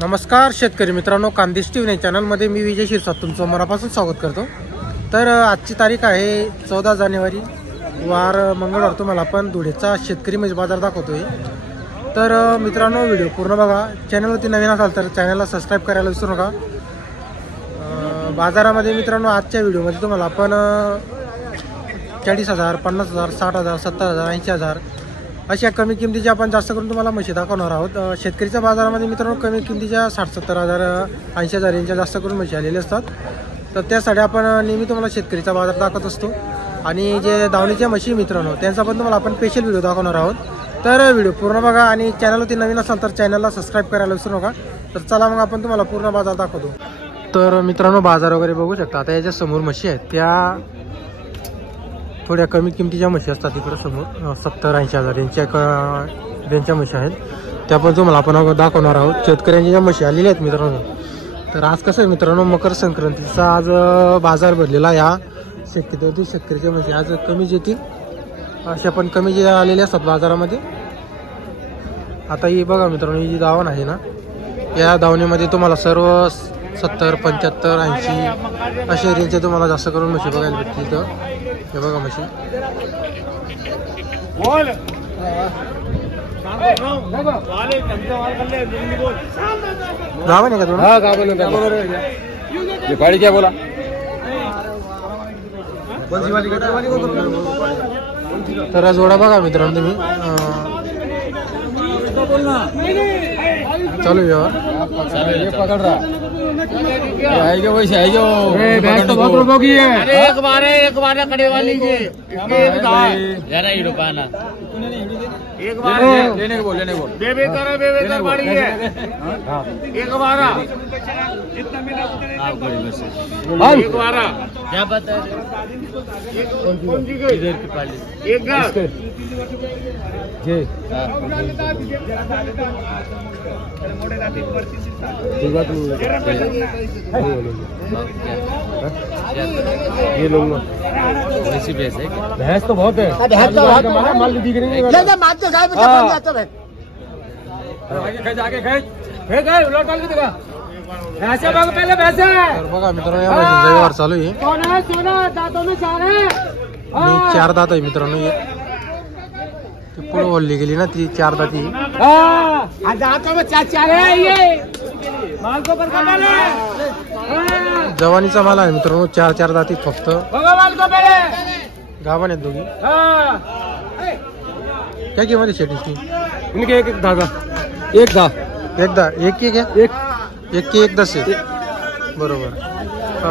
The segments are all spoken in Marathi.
नमस्कार शेतकरी मित्रांनो, कांदेश टीव्ही चॅनलमध्ये मी विजय शिरसाट तुमचं मनापासून स्वागत करतो। तर आजची तारीख आहे 14 जानेवारी, वार मंगळवार। तुम्हाला आपण धुळेचा शेतकरी म्हैस बाजार दाखवतोय। तर मित्रांनो, व्हिडिओ पूर्ण बघा। चॅनलवरती नवीन असाल तर चॅनलला सबस्क्राईब करायला विसरू नका। बाजारामध्ये मित्रांनो आजच्या व्हिडिओमध्ये तुम्हाला आपण 40,000, 50,000, 60,000, 70,000, 80,000 अशा कमी किमतीच्या आपण जास्त करून तुम्हाला म्हशी दाखवणार आहोत। शेतकरीच्या बाजारामध्ये मित्रांनो कमी किमतीच्या 60-70,000, 80,000 यांच्या जास्त करून म्हशी आलेले असतात। तर त्यासाठी आपण नेहमी तुम्हाला शेतकरीचा बाजार दाखवत असतो। आणि जे दावणीच्या म्हशी मित्रांनो त्यांचा पण तुम्हाला आपण स्पेशल व्हिडिओ दाखवणार आहोत। तर व्हिडिओ पूर्ण बघा आणि चॅनलवरती नवीन असाल तर चॅनलला सबस्क्राईब करायला विसरू नका। तर चला मग आपण तुम्हाला पूर्ण बाजार दाखवतो। तर मित्रांनो, बाजार वगैरे बघू शकता। आता याच्या समोर म्हशी आहेत त्या थोड्या कमी किमतीच्या म्हशी असतात। इकडे समोर 70-80,000 यांच्या म्हशी आहेत, त्या पण तुम्हाला आपण दाखवणार आहोत। शेतकऱ्यांच्या ज्या म्हशी आलेल्या आहेत मित्रांनो, तर आज कसं आहे मित्रांनो, मकर संक्रांतीचा आज बाजार भरलेला। या शक्यतो शेतकऱ्याच्या म्हशी आज कमी येतील, अशा पण कमी जे आलेले असतात बाजारामध्ये। आता ही बघा मित्रांनो, ही जी दावण आहे ना, या दावणीमध्ये तुम्हाला सर्व 70, 75, 80 अशा रेंजचे तुम्हाला जास्त करून म्हशी बघायला भेटतील। इथं हे बघा म्हशी गावन आहे का तुम्ही? गाड़ी क्या बोला? तर जोडा बघा मित्रांनो तुम्ही, चालू ये पकड़ रहा आएगा वैसे आएगा। तो बहुत रुपयों की है। अरे एक बार कड़े वाली के जरा ही रुपया ना एक बार लेने को बेबेकर बाड़ी है। एक बार एक बार क्या बता कौन सी गई इधर की पाली एक गाय जी ये लोग वैसी भैंस है। भैंस तो बहुत है, माल दिख रही है। बघा मित्रांनो, या म्हशींचा व्यवहार चालू आहे। ही 4 दात आहे मित्रांनो। हे पुढे ओढली गेली ना ती 4 दाती। जवानीचा माल आहे मित्रांनो, 4 दाती फक्त। गावान आहेत दोघी। क्या किंमत आहे शेटीची? उनके एक धागा एक के 10 है बरोबर।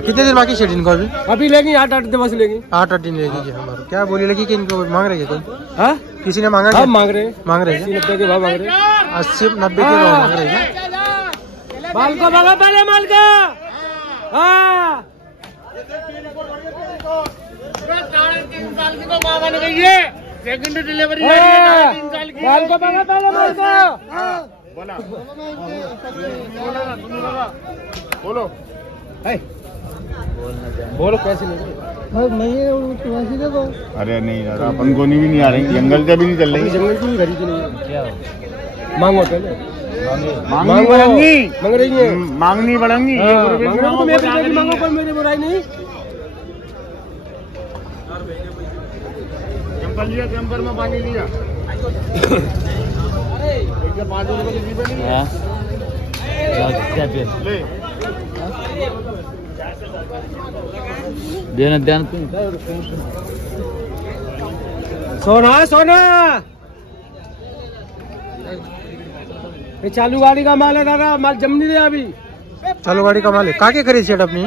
कितने दिन बाकी शेटी इनको? अभी लेंगी 8 दिन बस लेंगी। 8 दिन लेगी हमारे। क्या बोली लगी कि इनको मांग रहे कोई? हाँ, किसी ने मांगा? हम मांग रहे हैं 80-90 के भाव मांग रहे हैं। 80-90 के भाव मांग रहे हैं। माल को मांगा पहले माल का। हाँ, 3 साल की तो माँ बन गई है। सेकंड डिलीवरी है 3 साल की। माल को मांगा पहले माल का। बोला बोलो बोलो कैसे नहीं दे दो। अरे नहीं दादा, अपन को भी नहीं आ रही, जंगल से भी नहीं चल रही। जंगल की घड़ी चली क्या मांगो पहले मांगनी पड़ेंगी, मांग रही है, मांगनी पड़ेंगी। मांगो कोई मेरी बुराई नहीं। कैंपर लिया, कैंपर में पानी लिया। 5 रुपए की जीप नहीं ले। ध्यान सोना ये चालू गाड़ी का माल है दादा, माल जम नहीं रहा अभी। चालू गाड़ी का माल है। कहाँ के खरीद सेट अपनी?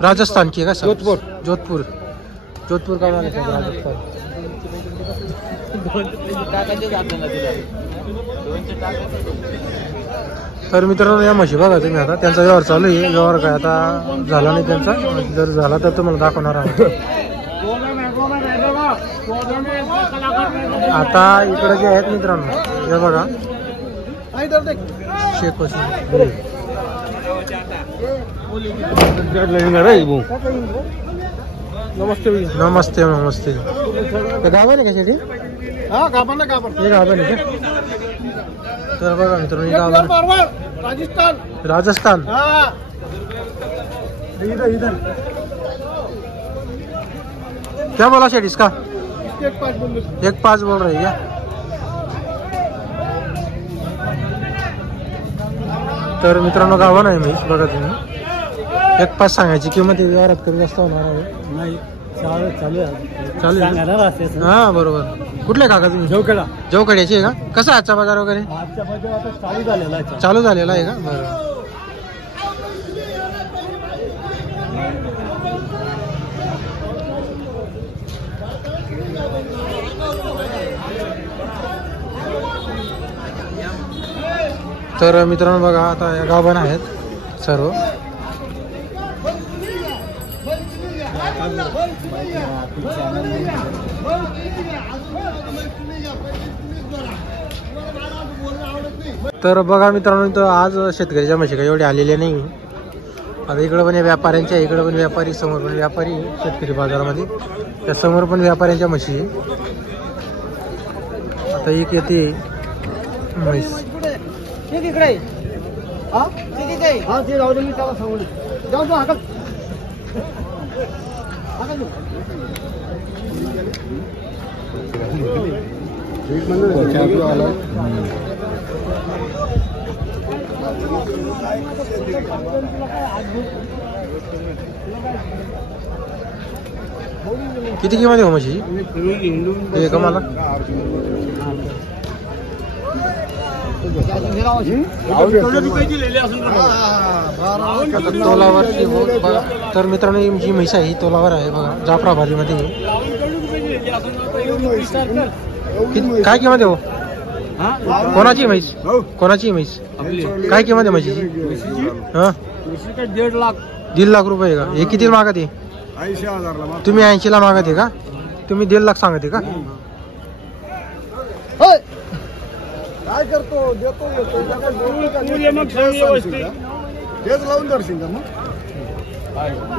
राजस्थान की है का? जोधपुर का माल है राजस्थान। तर मित्रांनो, या म्हशी बघा तुम्ही। आता त्यांचा व्यवहार चालू आहे। व्यवहार काय आता झाला नाही त्यांचा, जर झाला तर तुम्हाला दाखवणार आहोत। आता इकडे जे आहेत मित्रांनो, हे बघा शेख नमस्ते नमस्ते। गाभण आहे का शेती? हाँ गाभण है, हे गाभण आहे का? तर बघा मित्रांनो, राजस्थान। क्या बोला शेठ इसका? 1.5 बोल रहे क्या? तर मित्रांनो गावा नाही म्हैस बघा तुम्ही, 1.5 सांगायची किंमत व्यवहारात कमी जास्त होणार आहे? नाही, चालू आहे। हा बरोबर। कुठले काका तुम्ही? जवखेड्याचे आहे का? कसा आजचा बाजार वगैरे? आजचा बाजार आता चालू झालेला आहे का? बरोबर। तर मित्रांनो बघा आता या गाभण आहेत सर्व। तर बघा मित्रांनो इथं आज शेतकऱ्याच्या म्हशी काही एवढे आलेले नाही। आता इकडं पण व्यापाऱ्यांच्या, इकडं पण व्यापारी, समोर पण व्यापारी शेतकरी बाजारामध्ये, त्या समोर पण व्यापाऱ्यांच्या म्हशी। आता एक येते म्हैस। किती किंमत आहे म्हशी? हे का मला तोलावरची बघा। तर मित्रांनो जी म्हैस आहे ही तोलावर आहे बघा, जाफराबादीमध्ये। काय किंमत आहे हो? कोणाची म्हैस? कोणाची म्हैस? काय किंमत आहे म्हशीची? हा 1.5 लाख रुपये का? हे किती मागत आहे? 80,000 तुम्ही 80 मागत आहे का? तुम्ही 1.5 लाख सांगत आहे का? काय करतो देतो तेच लावून दर्शन का? मग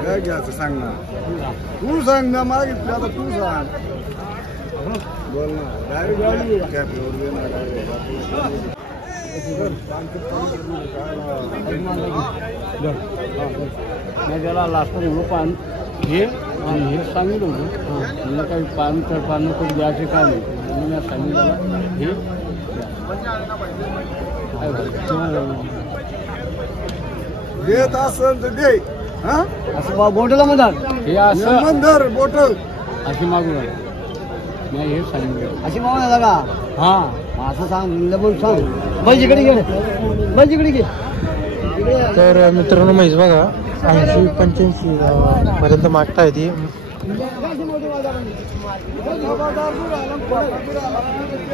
घ्यायचं सांग ना, तू सांग ना, मागितलं आता तू सांग, बोल ना। मी त्याला लास्ट पान हे सांगितलं होतं, मला काही पान करून द्यायचे काय नाही, मी सांगितलं हे देत असेल तर दे। असं बोटला म्हणतात, हे असं मंदर बोटल अशी मागू नका, मी हे सांगितलं अशी मागू नका का? हा असं सांग, सांग बाईकडे घे, बाईकडे घे। तर मित्रांनो म्हैस बघा 80-85 पर्यंत मागताय ती।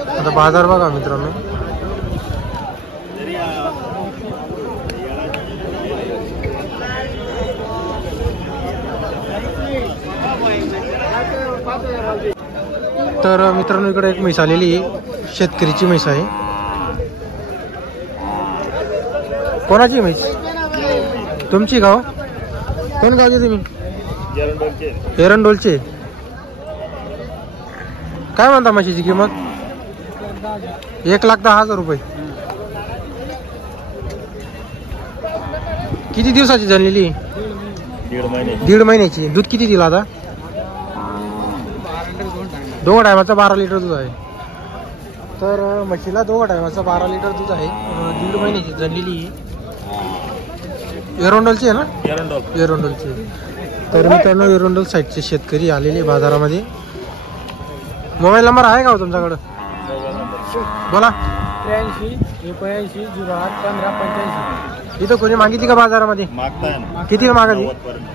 आता बाजार बघा मित्रांनो, तर मित्रांनो इकडे एक म्हैस आलेली, शेतकरीची म्हैस आहे। कोणाची म्हैस? तुमची गाव? कोण गावचे तुम्ही? एरंडोलचे। काय म्हणता म्हशीची किंमत? 1,10,000 रुपये। किती दिवसाची झालेली? 1.5 महिन्याची। दूध किती दिला आता? 2 टायमाचा 12 लिटर दूध आहे। तर म्हशीला 2 टायमाचा 12 लिटर दूध आहे, 1.5 महिन्याची झालेली। एरंडोलची आहे ना? एरंडोलची। तर मित्रांनो एरंडोल साईडचे शेतकरी आलेले बाजारामध्ये। मोबाईल नंबर आहे का हो तुमच्याकडं? बोला। 83-85 08 15 85। इथं कोणी मागितली का बाजारामध्ये? किती मागत?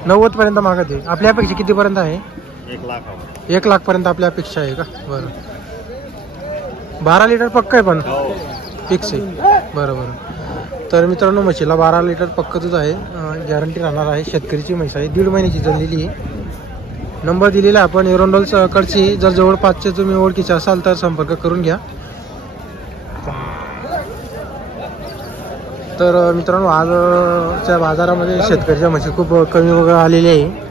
90 पर्यंत मागत आहे। आपल्या अपेक्षा किती पर्यंत आहे? 1 लाख पर्यंत आपल्या अपेक्षा आहे का? बरं। 12 लिटर पक्क आहे पण फिक्स आहे? बरोबर। तर मित्रांनो म्हशीला 12 लिटर पक्क दूध आहे, गॅरंटी राहणार आहे। शेतकरीची म्हैस आहे, 1.5 महिन्याची झालेली आहे। नंबर दिलेला आहे आपण एरंडोलकडची। जर जवळपासचे तुम्ही ओळखीचे असाल तर संपर्क करून घ्या। तर मित्रांनो आजच्या बाजारामध्ये शेतकऱ्याच्या म्हशी खूप कमी वगैरे आलेली आहे,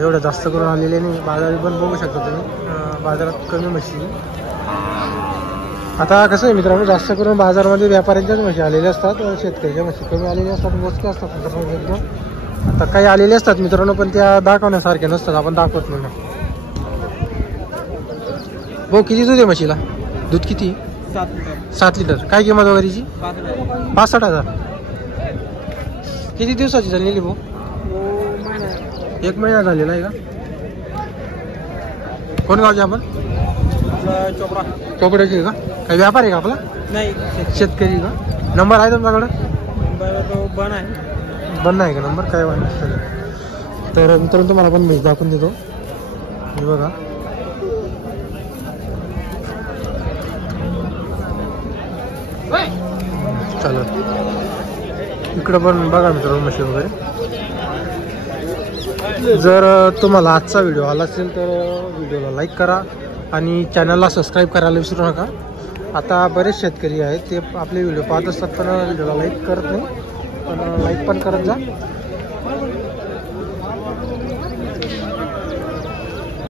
एवढं जास्त करून आलेले नाही। बाजार पण बघू शकता तुम्ही, बाजारात कमी म्हशी आता कसं आहे मित्रांनो, जास्त करून बाजारामध्ये व्यापाऱ्यांच्याच म्हशी आलेल्या असतात, शेतकऱ्याच्या म्हशी कमी आलेल्या असतात, मोजके असतात मित्रांनो एकदम. आता काही आलेले असतात मित्रांनो, पण त्या दाखवण्यासारख्या नसतात, आपण दाखवत नाही ना. भाऊ किती दूध आहे म्हशीला? दूध किती? 7 लिटर. काय किंमत वगैरेची? 65,000. किती दिवसाची झालेली भाऊ? 1 महिना झालेला आहे का? कोण गावचे आपण? चोपड्याची आहे का? काही व्यापार आहे का आपला? नाही, शेतकरी का? नंबर आहे तुमच्याकडं? बन आहे. बंद आहे का नंबर? काय वाटतं. तर मित्रांनो तुम्हाला पण मी दाखवून देतो. हे बघा, चालेल. इकडं पण बघा मित्रांनो म्हशी वगैरे. जर तुम्हाला आजचा व्हिडिओ आला असेल तर व्हिडिओला लाईक करा आणि चॅनलला सबस्क्राईब करायला विसरू नका. आता बरेच शेतकरी आहेत ते आपले व्हिडिओ पाहत असतात पण व्हिडिओला लाईक करत नाही, पण लाईक पण करत जा.